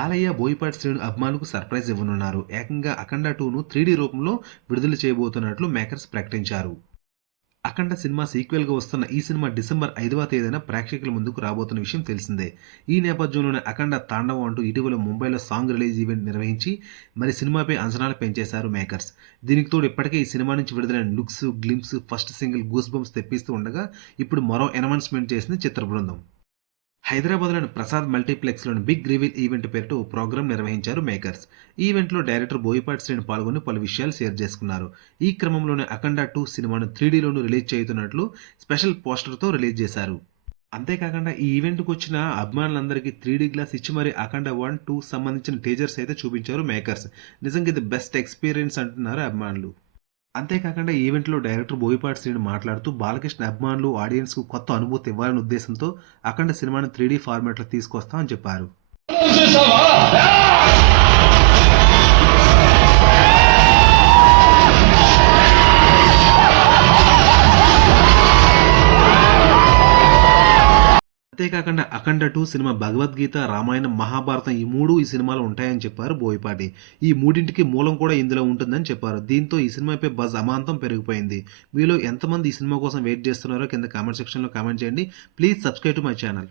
బాలయ్య, బోయపాటి శ్రీను అభిమానులకు సర్ప్రైజ్ ఇవ్వనున్నారు. ఏకంగా 'అఖండ 2'ను 3D రూపంలో విడుదల చేయబోతున్నట్లు మేకర్స్ ప్రకటించారు. 'అఖండ' సినిమా సీక్వెల్‌గా వస్తున్న ఈ సినిమా డిసెంబర్ 5వ తేదీన ప్రేక్షకుల ముందుకు రాబోతున్న విషయం తెలిసిందే. ఈ నేపథ్యంలోనే 'అఖండ తాండవం' అంటూ ఇటీవల ముంబైలో సాంగ్ రిలీజ్ ఈవెంట్ నిర్వహించి మరి సినిమాపై అంచనాలు పెంచేశారు మేకర్స్. దీనికి తోడు ఇప్పటికే ఈ సినిమా నుంచి విడుదలైన looks, glimpse, first single 'goose bumps' తెప్పిస్తూ ఉండగా ఇప్పుడు మరో అనౌన్స్‌మెంట్ చేసింది చిత్ర బృందం. హైదరాబాద్లోని ప్రసాద్ మల్టీప్లెక్స్లోని బిగ్ రివీల్ ఈవెంట్ పేరిట ఓ ప్రోగ్రాం నిర్వహించారు మేకర్స్. ఈ ఈవెంట్లో డైరెక్టర్ బోయపాటి శ్రీను పాల్గొని పలు విషయాలు షేర్ చేసుకున్నారు. ఈ క్రమంలోనే 'అఖండ 2' సినిమాను 3Dలోనూ రిలీజ్ చేయుతున్నట్లు స్పెషల్ పోస్టర్తో రిలీజ్ చేశారు. అంతేకాకుండా ఈ ఈవెంట్‌కు వచ్చిన అభిమానులందరికీ 3D గ్లాస్ ఇచ్చి మరి 'అఖండ 1, 2' సంబంధించిన టీజర్స్ అయితే చూపించారు మేకర్స్. నిజంగా ఇది బెస్ట్ ఎక్స్‌పీరియన్స్ అంటున్నారు అభిమానులు. అంతేకాకుండా ఈ ఈవెంట్‌లో డైరెక్టర్ బోయపాటి శ్రీను మాట్లాడుతూ బాలకృష్ణ అభిమానులు, ఆడియన్స్‌కు కొత్త అనుభూతి ఇవ్వాలనే ఉద్దేశంతో 'అఖండ' సినిమాను 3D ఫార్మాట్‌లో తీసుకొస్తాం అని చెప్పారు. అంతేకాకుండా 'అఖండ 2' సినిమా భగవద్గీత, రామాయణం, మహాభారతం ఈ సినిమాలో ఉంటాయని చెప్పారు బోయపాటి. ఈ మూడింటికి మూలం కూడా ఇందులో ఉంటుందని చెప్పారు. దీంతో ఈ సినిమాపై బజ్ అమాంతం పెరిగిపోయింది. మీలో ఎంతమంది ఈ సినిమా కోసం వెయిట్ చేస్తున్నారో కింద కామెంట్ సెక్షన్‌లో కామెంట్ చేయండి. Please subscribe to my channel.